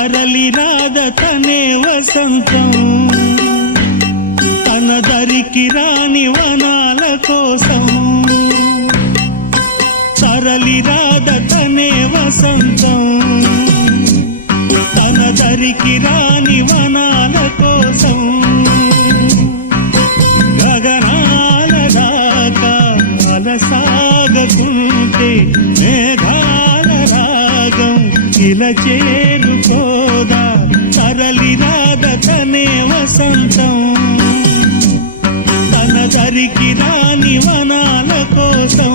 తరలి రాద తనే వసంతం తన దరికి రాని వనాల కోసం తరలి రాద తనే వసంతం తన దరికి రాని వనాల కోసం గగనాల దాకా అలసాగకుంటే మేఘాల రాగం ఇలా చేరుకోదా తరలి రాద తనే వసంతం తన దరికి రాని వనాల కోసం